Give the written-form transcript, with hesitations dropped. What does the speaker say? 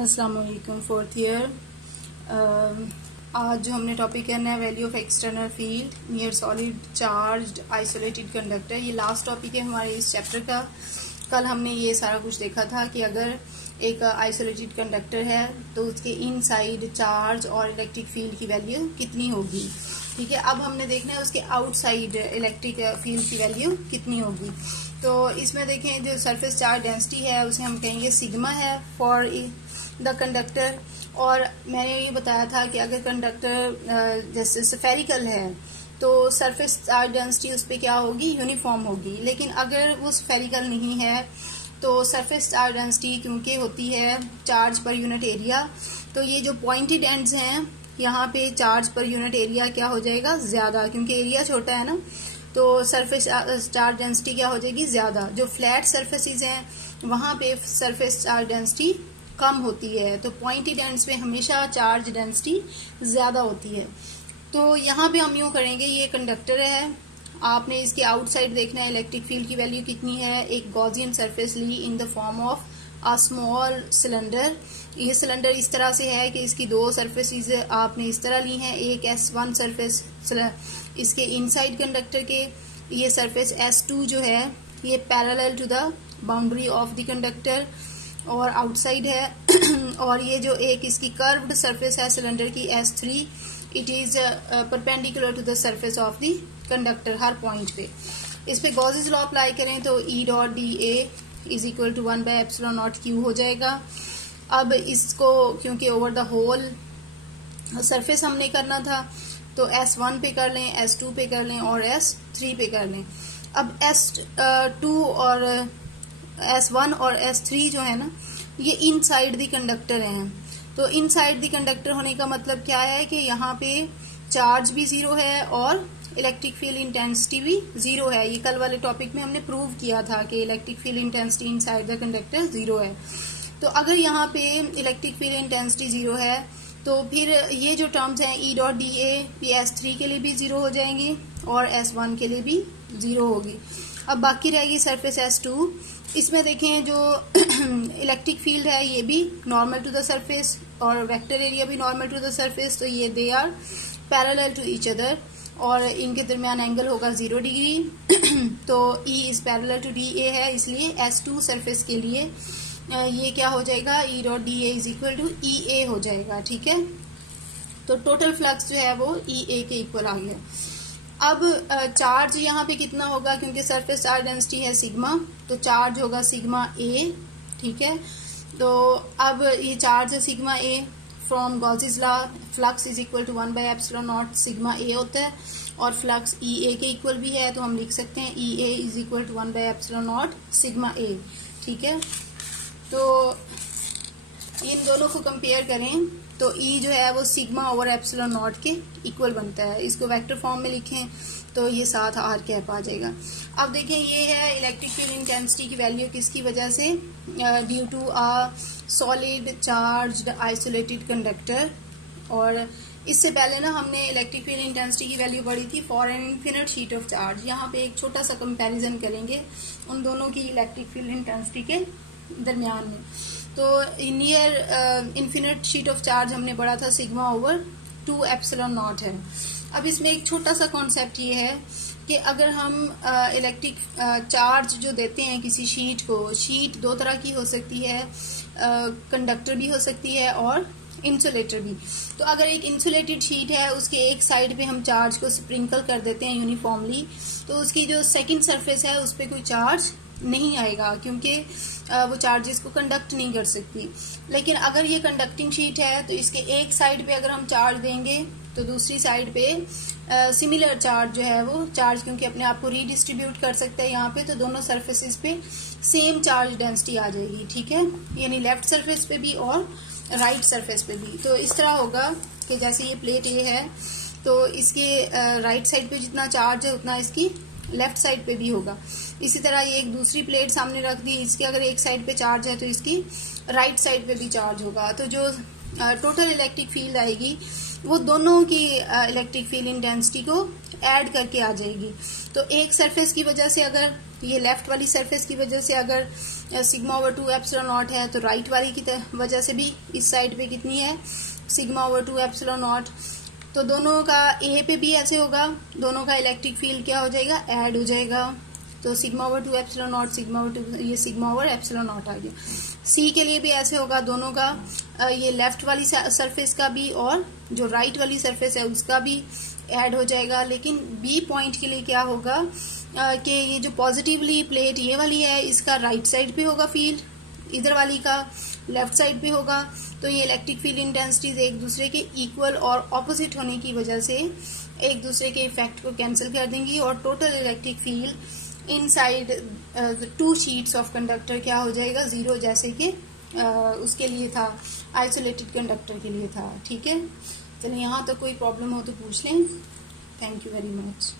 अस्सलाम वालेकुम fourth year. आज जो हमने टॉपिक करना है value of external field near solid charged isolated conductor. ये लास्ट टॉपिक है हमारे इस चैप्टर का। कल हमने ये सारा कुछ देखा था कि अगर एक आइसोलेटेड कंडक्टर है तो उसके इनसाइड चार्ज और इलेक्ट्रिक फील्ड की वैल्यू कितनी होगी। ठीक है, अब हमने देखना है उसके आउटसाइड इलेक्ट्रिक फील्ड की वैल्यू कितनी होगी। तो इसमें देखें जो सरफेस चार्ज डेंसिटी है उसे हम कहेंगे सिग्मा है फॉर द कंडक्टर। और मैंने ये बताया था कि अगर कंडक्टर जैसे स्फेरिकल है तो सरफेस चार्ज डेंसिटी उस पर क्या होगी, यूनिफॉर्म होगी। लेकिन अगर वो स्फेरिकल नहीं है तो सरफेस चार्ज डेंसिटी क्योंकि होती है चार्ज पर यूनिट एरिया, तो ये जो पॉइंटेड एंड्स हैं यहाँ पे चार्ज पर यूनिट एरिया क्या हो जाएगा, ज्यादा, क्योंकि एरिया छोटा है ना, तो सरफेस चार्ज डेंसिटी क्या हो जाएगी, ज्यादा। जो फ्लैट सरफेसेस हैं वहां पे सरफेस चार्ज डेंसिटी कम होती है, तो पॉइंटेड एंड्स पे हमेशा चार्ज डेंसिटी ज्यादा होती है। तो यहाँ पे हम यूं करेंगे, ये कंडक्टर है, आपने इसके आउटसाइड देखना है इलेक्ट्रिक फील्ड की वैल्यू कितनी है। एक गॉसियन सरफेस ली in the form of a small cylinder. ये सिलेंडर इस तरह से है कि इसकी दो सरफेसेस आपने इस तरह ली हैं। एक S1 सरफेस इसके इनसाइड कंडक्टर के, ये सरफेस S2 जो है ये parallel to the boundary of the conductor और आउटसाइड है। और ये जो एक इसकी कर्व्ड सरफेस है सिलेंडर की S3, it is perpendicular to the surface of the conductor हर पॉइंट पे। इस पे गॉसेस लॉ अप्लाई करें तो E dot dA is equal to 1/ε0Q हो जाएगा। अब इसको क्योंकि ओवर द होल सरफेस हमने करना था तो S1 पे कर लें, S2 पे कर लें और S3 पे कर लें। अब S2 और S1 और S3 जो है ना, ये इनसाइड द कंडक्टर हैं। तो इनसाइड द कंडक्टर होने का मतलब क्या है कि यहाँ पे चार्ज भी जीरो है और इलेक्ट्रिक फील्ड इंटेंसिटी भी जीरो है। ये कल वाले टॉपिक में हमने प्रूव किया था कि electric field intensity inside the conductor zero है। तो अगर यहाँ पे इलेक्ट्रिक फील्ड इंटेंसिटी जीरो है तो फिर ये जो टर्म्स हैं E डॉट dA ये S3 के लिए भी जीरो हो जाएंगी और S1 के लिए भी जीरो होगी। अब बाकी रहेगी सरफेस S2। इसमें देखें जो इलेक्ट्रिक फील्ड है ये भी नॉर्मल टू द सरफेस और वेक्टर एरिया भी नॉर्मल टू द सरफेस, तो ये they are parallel to each other और इनके दरमियान एंगल होगा 0 डिग्री। तो E is parallel to dA है, इसलिए S2 सरफेस के लिए ये क्या हो जाएगा, E dot dA is equal to EA हो जाएगा। ठीक है, तो टोटल फ्लक्स जो है वो EA के इक्वल आ गया। अब चार्ज यहाँ पे कितना होगा, क्योंकि सरफेस चार्ज डेंसिटी है सिग्मा, तो चार्ज होगा सिग्मा A। ठीक है, तो अब ये चार्ज है sigma A from Gauss's law, flux is equal to 1/ε0 sigma A होता है और फ्लक्स EA के इक्वल भी है, तो हम लिख सकते हैं EA is equal to 1/ε0 sigma A। ठीक है, तो इन दोनों को कंपेयर करें तो E जो है वो सिग्मा ओवर ε0 के इक्वल बनता है। इसको वेक्टर फॉर्म में लिखें तो ये साथ R कैप आ जाएगा। अब देखें ये है इलेक्ट्रिक फील्ड इंटेंसिटी की वैल्यू किसकी वजह से, due to a solid charged isolated conductor. और इससे पहले ना हमने इलेक्ट्रिक फील्ड इंटेंसिटी की वैल्यू पढ़ी थी for an infinite sheet of charge. यहाँ पे एक छोटा सा कंपैरिजन करेंगे उन दोनों की इलेक्ट्रिक फील्ड इंटेंसिटी के दरमियान में। तो near infinite sheet of charge हमने पढ़ा था सिग्मा ओवर 2/ε0 है। अब इसमें एक छोटा सा कॉन्सेप्ट ये है कि अगर हम इलेक्ट्रिक चार्ज जो देते हैं किसी शीट को, शीट दो तरह की हो सकती है, कंडक्टर भी हो सकती है और इंसुलेटर भी। तो अगर एक इंसुलेटेड शीट है उसके एक साइड पे हम चार्ज को स्प्रिंकल कर देते हैं यूनिफॉर्मली, तो उसकी जो सेकंड सरफेस है उस पर कोई चार्ज नहीं आएगा क्योंकि वो चार्जेस को कंडक्ट नहीं कर सकती। लेकिन अगर ये कंडक्टिंग शीट है तो इसके एक साइड पे अगर हम चार्ज देंगे तो दूसरी साइड पे सिमिलर चार्ज जो है वो चार्ज, क्योंकि अपने आप को रीडिस्ट्रीब्यूट कर सकते हैं यहाँ पे, तो दोनों सरफेसेस पे सेम चार्ज डेंसिटी आ जाएगी। ठीक है, यानी लेफ्ट सरफेस पे भी और राइट सरफेस पे भी। तो इस तरह होगा कि जैसे ये प्लेट A है तो इसके राइट साइड पे जितना चार्ज है उतना इसकी लेफ्ट साइड पे भी होगा। इसी तरह ये एक दूसरी प्लेट सामने रख दी, इसके अगर एक साइड पे चार्ज है तो इसकी राइट साइड पे भी चार्ज होगा। तो जो टोटल इलेक्ट्रिक फील्ड आएगी वो दोनों की इलेक्ट्रिक फील्ड इंटेंसिटी को ऐड करके आ जाएगी। तो एक सरफेस की वजह से, अगर ये लेफ्ट वाली सरफेस की वजह से अगर सिग्मा ओवर 2 एप्सिलॉन नॉट है, तो राइट वाली की वजह से भी इस साइड पे कितनी है, सिग्मा ओवर 2 एप्सिलॉन नॉट। तो दोनों का ए पे भी ऐसे होगा, दोनों का इलेक्ट्रिक फील्ड क्या हो जाएगा, ऐड हो जाएगा। तो sigma over 2 epsilon not, sigma over 2, ये सिग्मा ओवर एप्सिलॉन नॉट आ गया। सी के लिए भी ऐसे होगा, दोनों का ये लेफ्ट वाली सरफेस का भी और जो राइट वाली सरफेस है उसका भी ऐड हो जाएगा। लेकिन बी पॉइंट के लिए क्या होगा कि ये जो पॉजिटिवली प्लेट ये वाली है, इसका राइट साइड पे होगा फील्ड, इधर वाली का लेफ्ट साइड पे होगा। तो ये इलेक्ट्रिक फील्ड इंटेंसिटीज एक दूसरे के इक्वल और ऑपोजिट होने की वजह से एक दूसरे के इफेक्ट को कैंसिल कर देंगी और total electric field inside 2 sheets of conductor क्या हो जाएगा, 0, जैसे कि उसके लिए था, आइसोलेटेड कंडक्टर के लिए था। ठीक है, चलिए यहाँ तक कोई प्रॉब्लम हो तो पूछ लें। Thank you very much.